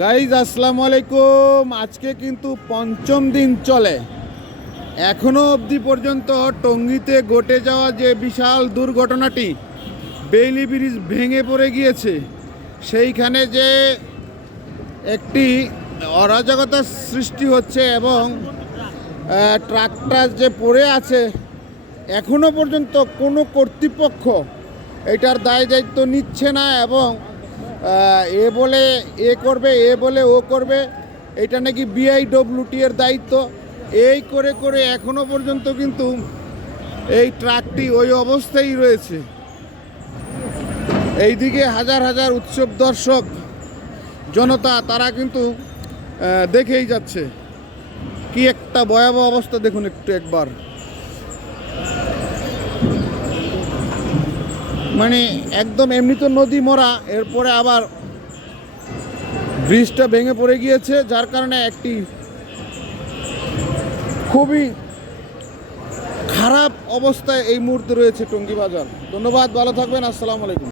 Guys আসসালামু আলাইকুম। আজকে কিন্তু পঞ্চম দিন চলে, এখনো অবধি পর্যন্ত টঙ্গীতে ঘটে যাওয়া যে বিশাল দুর্ঘটনাটি, বেইলি ব্রিজ ভেঙে পড়ে গিয়েছে, সেইখানে যে একটি অরাজকতার সৃষ্টি হচ্ছে এবং ট্রাকটা যে পড়ে আছে, এখনো পর্যন্ত কোনো কর্তৃপক্ষ এটার দায় দায়িত্ব নিচ্ছে না এবং এ বলে এ করবে, এ বলে ও করবে, এটা নাকি বিআইডব্লিউটি এর দায়িত্ব। এই করে করে এখনো পর্যন্ত কিন্তু এই ট্রাকটি ওই অবস্থায় রয়েছে। এইদিকে হাজার হাজার উৎসব দর্শক জনতা তারা কিন্তু দেখেই যাচ্ছে। কি একটা ভয়াবহ অবস্থা দেখুন একটু একবার, মানে একদম এমনি তো নদী মরা, এরপরে আবার ব্রিজটা ভেঙে পড়ে গিয়েছে, যার কারণে একটি খুবই খারাপ অবস্থায় এই মুহূর্তে রয়েছে টঙ্গী বাজার। ধন্যবাদ, ভালো থাকবেন, আসসালামু আলাইকুম।